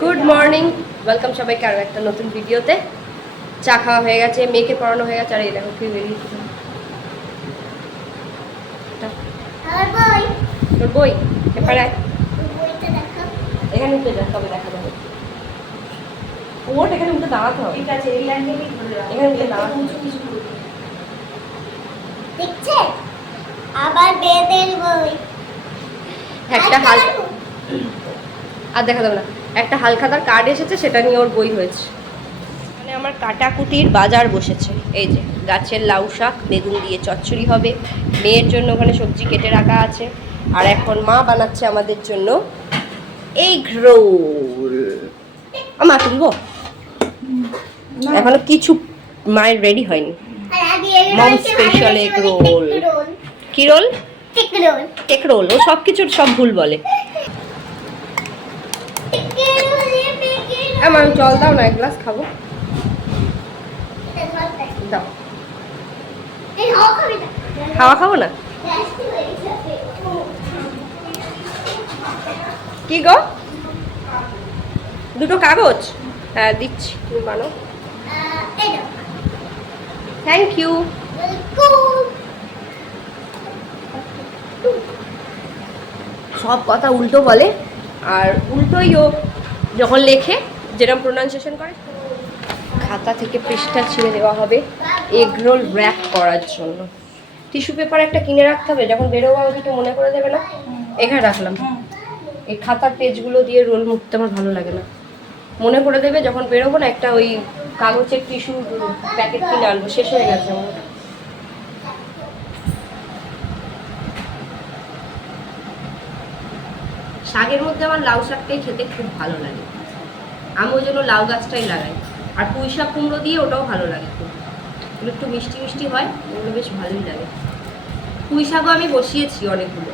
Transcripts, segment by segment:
Good morning welcome সবাইকে আরও একটা নতুন ভিডিওতে। চা খাওয়া হয়ে গেছে মেয়েকে পড়ানো হয়ে গেছে আর এই দেখো কি বই। তোর বই? এবারে এখানে উঠে দেখা যাবে। ওট এখানে উঠে দাঁড়াতে হবে। ঠিক আছে এই রাখো এখানে উঠে দাঁড়াতে কিছু দেখছে? আবার বেদের বই। একটা হালকা আর দেখা যাবে না। একটা হালখাতার কার্ড এসেছে সেটা নিয়ে ওর বই হয়েছে। মানে আমার কাটাকুটির বাজার বসেছে। এই যে গাছের লাউ শাক বেগুন দিয়ে চচ্চড়ি হবে মেয়ের জন্য ওখানে সবজি কেটে রাখা আছে আর এখন মা বানাচ্ছে আমাদের জন্য এগ রোল মা তুলবো এখনও কিছু মায়ের রেডি হয়নি। Mom special egg roll. কি রোল টিক রোল কেক রোল ও সব কিছুর সব ভুল বলে টিক রোল আমার জল দাও, না, এক গ্লাস খাব। দাও। খাওয়া খাব না? কি গো? দুটো কাগজ? হ্যাঁ দিচ্ছি, তুমি বানো থ্যাংক ইউ সব কথা উল্টো বলে, আর উল্টোই ও যখন লেখে যেরকম প্রোনাউন্সিয়েশন করে? খাতা থেকে পৃষ্ঠা ছিঁড়ে দেওয়া হবে এগ রোল র্যাপ করার জন্য। টিস্যু পেপার একটা কিনে রাখতে হবে যখন বেরোবো আমাকে মনে করে দেবে না? এখানে রাখলাম। এই খাতার পেজগুলো দিয়ে রোল মুখতে আমার ভালো লাগে না। মনে করে দেবে যখন বেরোবো না একটা ওই কাগজের টিস্যু প্যাকেট কিনে আনব শেষ হয়ে গেছে আমার। শাকের মধ্যে আমার লাউ শাকটাই খেতে খুব ভালো লাগে। আমি ওই জন্য লাউ গাছটাই লাগাই। আর পুঁই শাক কুমড়ো দিয়ে ওটাও ভালো লাগে খুব। একটু মিষ্টি মিষ্টি হয়, ওগুলো বেশ ভালোই লাগে। পুঁই শাকও আমি বসিয়েছি অনেকগুলো।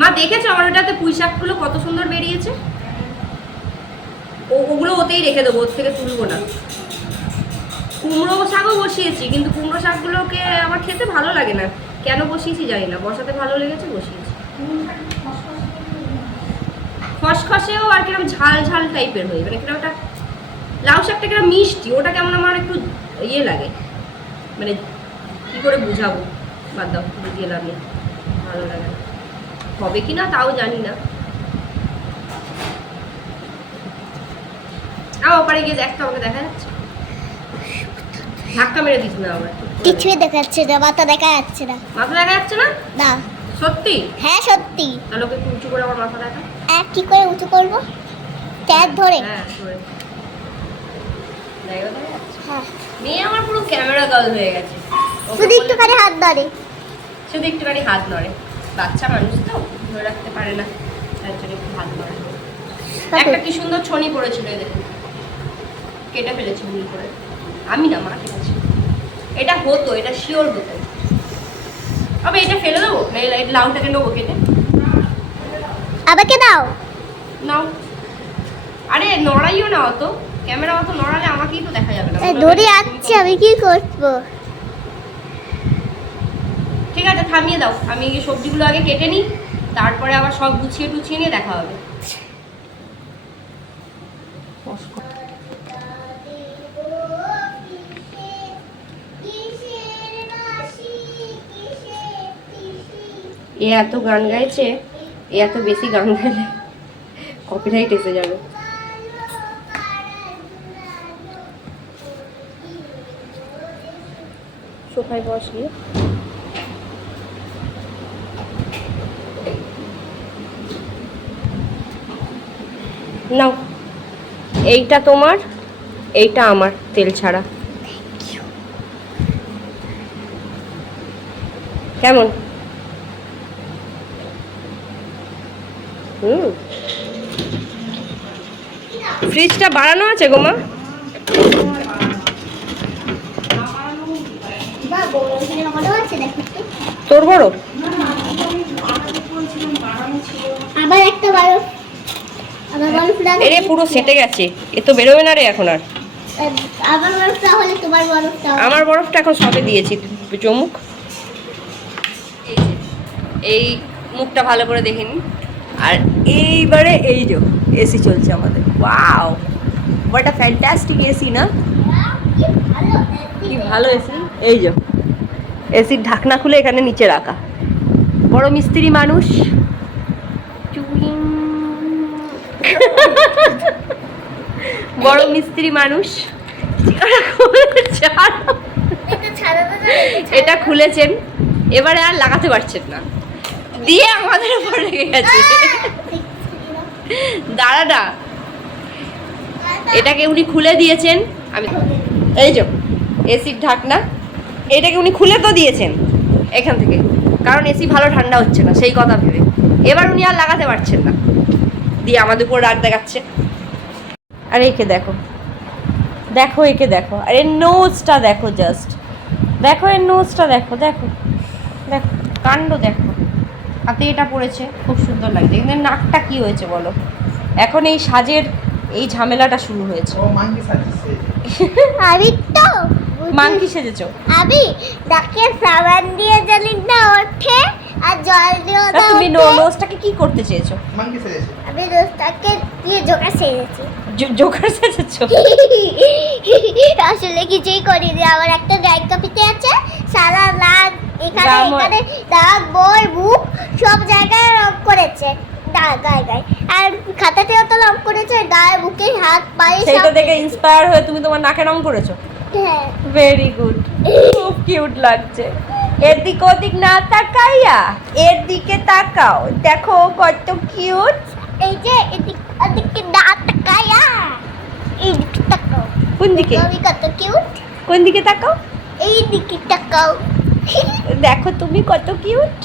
মা, দেখেছ আমার ওটাতে পুঁই শাকগুলো কত সুন্দর বেরিয়েছে? ওগুলো ওতেই রেখে দেবো, ওর থেকে তুলবো না। কুমড়ো শাকও বসিয়েছি, কিন্তু কুমড়ো শাকগুলোকে আমার খেতে ভালো লাগে না। কেন বসিয়েছি জানি না, বসাতে ভালো লেগেছে, বসিয়েছি। খসখসেও আর কীরকম ঝাল ঝাল টাইপের হয়ে মানে কীরকম একটা লাউ শাকটা কীরকম মিষ্টি ওটা কেমন আমার একটু ইয়ে লাগে। মানে কি করে বুঝাবো? বাদ দাও বুঝিয়ে নেই ভালো লাগে হবে কি না তাও জানি না। আ ওপারে গিয়ে দেখ তো আমাকে দেখা যাচ্ছে। ধাক্কা মেরে দিস না আবার। কিছুই দেখাচ্ছে না মাথা দেখা যাচ্ছে না। মাথা দেখা যাচ্ছে না? না। সত্যি? হ্যাঁ সত্যি। তাহলে ওকে উঁচু করে আমার মাথা দেখা আর কি করে উঁচু করব? ট্যাগ ধরে। হ্যাঁ ধরে। হ্যাঁ মেয়ে আমার পুরো ক্যামেরা গার্ল হয়ে গেছে। শুধু একটুখানি হাত ধরে। শুধু একটুখানি হাত নড়ে বাচ্চা মানুষ তো ধরে রাখতে পারে না। তার জন্য একটু হাত নড়ে একটা কি সুন্দর ছনি পড়েছিল এই দেখুন কেটে ফেলেছি ভুল করে। আমি না মা কেটেছি। এটা হতো এটা শিওর হতো। আবে এটা ফেলে দেবো? লাউটাকে নেব কেটে? আমাকে দাও? নাও। আরে নড়াইও না অত। ক্যামেরা অত নড়ালে আমাকেই তো দেখা যাবে না। ধরে যাচ্ছে আমি কি করব? ঠিক আছে থামিয়ে দাও। আমি এই সবজিগুলো আগে কেটে নিই তারপরে আবার সব গুছিয়ে টুছিয়ে নিয়ে দেখা হবে। এ এত গান গাইছে এ এত বেশি গান গাইলে কপিরাইট এসে যাবে। সোফায় বস গিয়ে নাও এইটা তোমার এইটা আমার তেল ছাড়া। কেমন? হুম। ফ্রিজটা বাড়ানো আছে গো মা? বা বড়? এখানে ভালো আছে দেখো তো। তোর বড় আবার একটা এরে পুরো সেটে গেছে। এ তো বেরোবে না রে এখন আর। আমার বরফটা এখন সবে দিয়েছি চমুক। এই মুখটা ভালো করে দেখে নিন আর এইবারে এই যে এসি চলছে আমাদের। Wow what a fantastic AC না? কি ভালো এসি এই যে এসির ঢাকনা খুলে এখানে নিচে রাখা। বড় মিস্ত্রি মানুষ। বড় মিস্ত্রি মানুষ। এটা খুলেছেন। এবারে আর লাগাতে পারছেন না। দিয়ে আমাদের উপর রেগে গেছে দাঁড়াটা এটাকে উনি খুলে দিয়েছেন। আমি এই যে, এসির ঢাকনা। এটাকে উনি খুলে তো দিয়েছেন এখান থেকে। কারণ এসি ভালো ঠান্ডা হচ্ছে না, সেই কথা ভেবে। এবার উনি আর লাগাতে পারছেন না। দিয়ে আমাদের উপর রাগ দেখাচ্ছে। আর একে দেখো। দেখো, একে দেখো। আর এর নোজটা দেখো জাস্ট দেখো, এর নোজটা দেখো দেখো। দেখো, কাণ্ড দেখো। হাতে এটা পড়েছে খুব সুন্দর লাগছে। কিন্তু নাকটা কি হয়েছে বলো? এখন এই সাজের এই ঝামেলাটা শুরু হয়েছে। ও মাঙ্কি সাজিয়েছে আমি তো মাংকি সেজেছো? আমি ডাকে সাবান দিয়ে জানি না ওঠে আর জল দিয়ে তা তুমি নোজটাকে কি করতে চেয়েছো? মাঙ্কি সাজিয়েছে আমি রোজটাকে দিয়ে জোকা সেরেছি জো- জোকার সেজেছো? আসলে কিছুই করিনি আমার একটা ড্রয়িং কপিতে আছে সারা লাগ এখানে এখানে দাগ বই বুক সব জায়গায় রং করেছে দাগ গায়ে গায়ে। আর খাতাতেও তো রং করেছে গায়ে বুকে হাত পায়ে দেখে ইন্সপায়ার হয়ে তুমি তোমার নাকে রং করেছ? হ্যাঁ। ভেরি গুড খুব কিউট লাগছে। এদিক ওদিক না তাকাইয়া এর দিকে তাকাও। দেখো কত কিউট এই যে এদিক ওদিকে না এই দিকে তাকাও। কোন দিকে? আমি কত কিউট কোন দিকে তাকাও? এই দিকে তাকাও। দেখো তুমি কত কিউট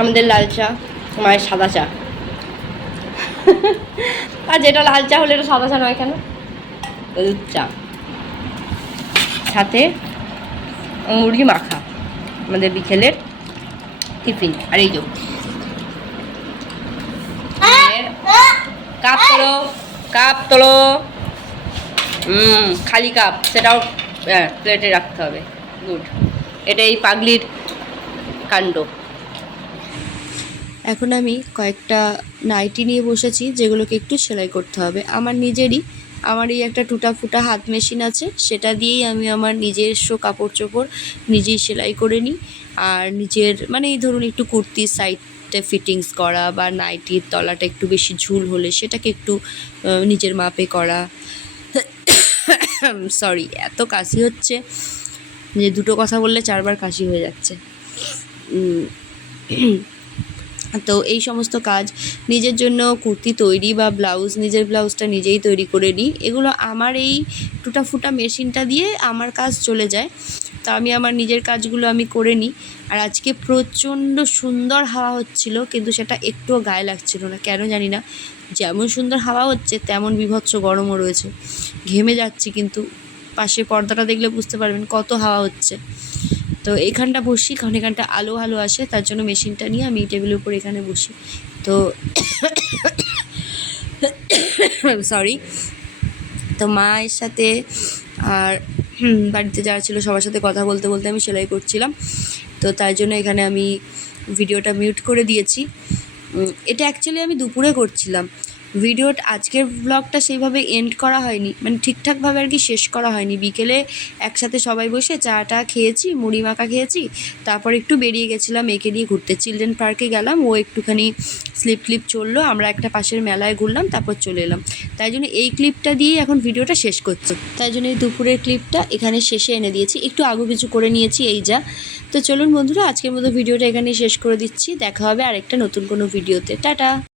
আমাদের লাল চা মায়ের সাদা চা। আর যেটা লাল চা হলে এটা সাদা চা নয় কেন? দুধ চা। সাথে মুরগি মাখা, আমাদের বিকেলের টিফিন। আর এই যে কাপ তোলো কাপ তোলো। খালি কাপ, সেটাও হ্যাঁ প্লেটে রাখতে হবে। গুড। এটা এই পাগলির কাণ্ড। এখন আমি কয়েকটা নাইটি নিয়ে বসেছি যেগুলোকে একটু সেলাই করতে হবে। আমার নিজেরই আমার এই একটা টুটা ফুটা হাত মেশিন আছে, সেটা দিয়েই আমি আমার নিজস্ব কাপড় চোপড় নিজেই সেলাই করে নিই। আর নিজের মানে এই ধরুন একটু কুর্তির সাইডে ফিটিংস করা বা নাইটির তলাটা একটু বেশি ঝুল হলে সেটাকে একটু নিজের মাপে করা। সরি, এত কাশি হচ্ছে যে দুটো কথা বললে চারবার কাশি হয়ে যাচ্ছে। তো এই সমস্ত কাজ নিজের জন্য কুর্তি তৈরি বা ব্লাউজ, নিজের ব্লাউজটা নিজেই তৈরি করে নিই। এগুলো আমার এই টুটা ফুটা মেশিনটা দিয়ে আমার কাজ চলে যায়। তো আমি আমার নিজের কাজগুলো আমি করে নিই। আর আজকে প্রচণ্ড সুন্দর হাওয়া হচ্ছিল, কিন্তু সেটা একটুও গায়ে লাগছিল না। কেন জানি না, যেমন সুন্দর হাওয়া হচ্ছে, তেমন বিভৎস গরমও রয়েছে। ঘেমে যাচ্ছি কিন্তু পাশে পর্দাটা দেখলে বুঝতে পারবেন কত হাওয়া হচ্ছে। তো এখানটা বসি কারণ এখানটা আলো আলো আসে, তার জন্য মেশিনটা নিয়ে আমি টেবিলের উপর এখানে বসি। তো সরি তো মায়ের সাথে আর বাড়িতে যারা ছিল সবার সাথে কথা বলতে বলতে আমি সেলাই করছিলাম। তো তাই জন্য এখানে আমি ভিডিওটা মিউট করে দিয়েছি। এটা অ্যাকচুয়ালি আমি দুপুরে করছিলাম। ভিডিওর আজকের ব্লগটা সেইভাবে এন্ড করা হয়নি। মানে ঠিকঠাকভাবে আর কি শেষ করা হয়নি। বিকেলে একসাথে সবাই বসে চাটা খেয়েছি, মুড়ি মাখা খেয়েছি, তারপর একটু বেরিয়ে গেছিলাম একে নিয়ে ঘুরতে। চিলড্রেন পার্কে গেলাম, ও একটুখানি স্লিপ ক্লিপ চলল, আমরা একটা পাশের মেলায় ঘুরলাম, তারপর চলে এলাম। তাই জন্য এই ক্লিপটা দিয়েই এখন ভিডিওটা শেষ করছি। তাই জন্য এই দুপুরের ক্লিপটা এখানে শেষে এনে দিয়েছি। একটু আগু কিছু করে নিয়েছি, এই যা। তো চলুন বন্ধুরা, আজকের মতো ভিডিওটা এখানেই শেষ করে দিচ্ছি। দেখা হবে আরেকটা নতুন কোনো ভিডিওতে টাটা!